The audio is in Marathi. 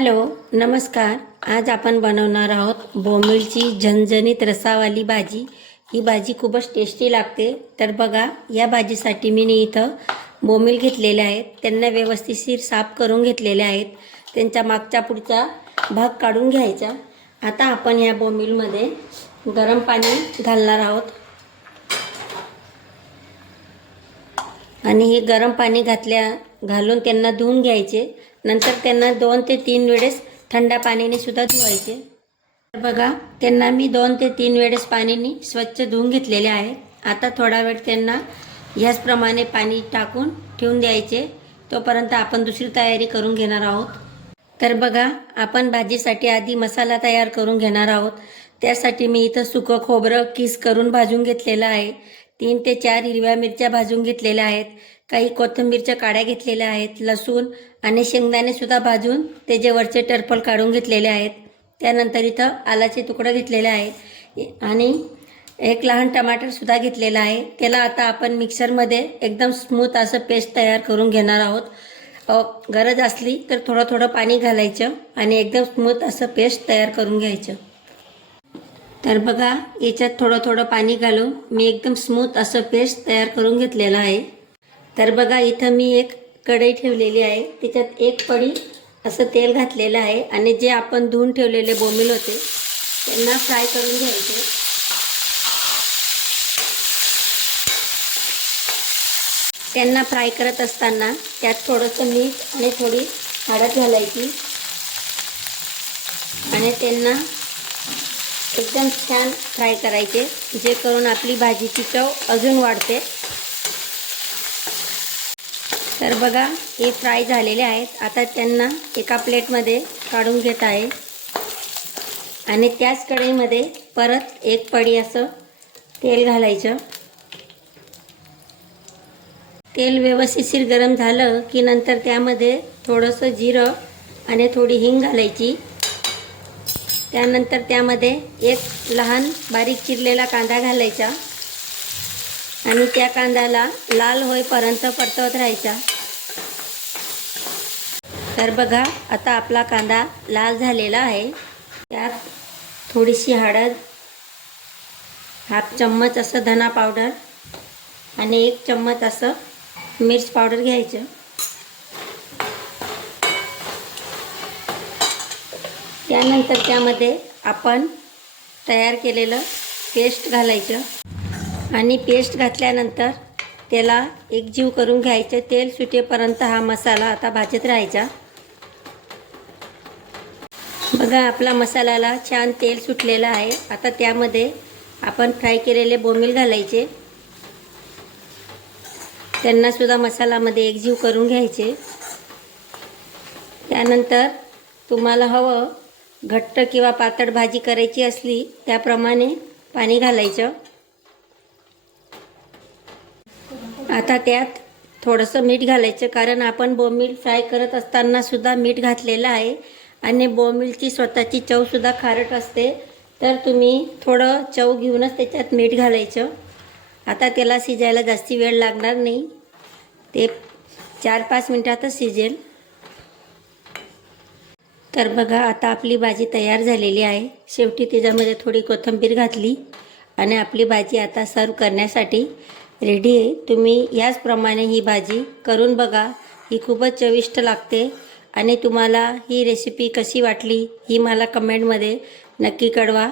हॅलो, नमस्कार. आज आपण बनवणार आहोत बोंबीलची झणझणीत रसावाली भाजी. ही भाजी खूपच टेस्टी लागते. तर बघा, या भाजीसाठी मी इथं बोंबील घेतलेले आहेत. त्यांना व्यवस्थितशीर साफ करून घेतलेले आहेत. त्यांचा मागचा पुढचा भाग काढून घ्यायचा. आता आपण या बोंबीलमध्ये गरम पाणी घालणार आहोत आणि हे गरम पाणी घालून त्यांना धुवून घ्यायचे. नंतर त्यांना 2 ते 3 वेळेस थंड पाण्याने सुद्धा धुवायचे. तर बघा, त्यांना मी 2 ते 3 वेळेस पाण्याने स्वच्छ धुवून घेतलेले आहे. आता थोडा वेळ त्यांना ह्याचप्रमाणे पाणी टाकून ठेवून द्यायचे. तोपर्यंत आपण दुसरी तयारी करून घेणार आहोत. तर बघा, आपण भाजीसाठी आधी मसाला तयार करून घेणार आहोत. त्यासाठी मी इथं सुकं खोबरं किस करून भाजून घेतलेलं आहे. 3 ते 4 हिरव्या मिरच्या भाजून घेतलेल्या आहेत. काही कोथिंबीरच्या काड्या घेतलेल्या आहेत. लसूण आणि शेंगदाणे सुद्धा भाजून त्याचे वरचे टरफल काढून घेतलेले आहेत. त्यानंतर इथं आलाचे तुकडे घेतलेले आहेत आणि एक लहान टमाटर सुद्धा घेतलेला आहे. त्याला आता आपण मिक्सरमध्ये एकदम स्मूथ असं पेस्ट तयार करून घेणार आहोत. गरज असली तर थोडं पाणी घालायचं आणि एकदम स्मूथ असं पेस्ट तयार करून घ्यायचं. तर बघा, याच्यात थोडं पाणी घालून मी एकदम स्मूथ असं पेस्ट तयार करून घेतलेलं आहे. तर बघा, इथं मी एक कढई ठेवलेली आहे. त्याच्यात 1 पळी असं तेल घातलेलं आहे आणि जे आपण धुवून ठेवलेले बोंबील होते त्यांना फ्राय करून घ्यायचे. त्यांना फ्राय करत असताना त्यात थोडंसं मीठ आणि थोडी हळद घालायची आणि त्यांना एकदम छान फ्राय करायचे, जे करून आपली भाजीची चव अजून वाढते. तर बघा, हे फ्राय झालेले आहेत. आता त्यांना एका प्लेटमध्ये काढून घेत आहे आणि त्याच कढईमध्ये परत 1 पळी असं तेल घालायचं. तेल व्यवस्थितशीर गरम झालं की नंतर त्यामध्ये थोडंसं जिरं आणि थोडी हिंग घालायची. त्यानंतर त्यामध्ये 1 लहान बारीक चिरलेला कांदा घालायचा आणि त्या कांद्याला लाल होईपर्यंत परतवत राहायचा. तर बघा, आता आपला कांदा लाल झालेला आहे. त्यात थोडीशी हळद, हाफ चम्मच असं धना पावडर आणि 1 चम्मच असं मिर्च पावडर घ्यायचं. त्यानंतर त्यामध्ये आपण तयार केलेलं पेस्ट घालायचं आणि पेस्ट घातल्यानंतर त्याला एकजीव करून घ्यायचं. तेल सुटेपर्यंत हा मसाला आता भाजत राहायचा. बघा, आपला मसाल्याला छान तेल सुटलेलं आहे. आता त्यामध्ये आपण फ्राय केलेले बोंबील घालायचे. त्यांना सुद्धा मसाल्यामध्ये एकजीव करून घ्यायचे. त्यानंतर तुम्हाला हवं घट्ट किंवा पातळ भाजी करायची असली त्याप्रमाणे पाणी घालायचं. आता त्यात थोडंसं मीठ घालायचं, कारण आपण बोंबील फ्राय करत असताना सुद्धा मीठ घातलेलं आहे आणि बोंबीलची स्वतःची चवसुद्धा खारट असते. तर तुम्ही थोडं चव घेऊनच त्याच्यात मीठ घालायचं. आता त्याला शिजायला जास्ती वेळ लागणार नाही. ते 4-5 मिनिटातच शिजेल. तर बघा, आता आपली भाजी तयार झालेली आहे. शेवटी त्याच्यामध्ये थोडी कोथिंबीर घातली आणि आपली भाजी आता सर्व करण्यासाठी रेडी आहे. तुम्ही याचप्रमाणे ही भाजी करून बघा. ही खूपच चविष्ट लागते आणि तुम्हाला ही रेसिपी कशी वाटली ही मला कमेंटमध्ये नक्की कळवा.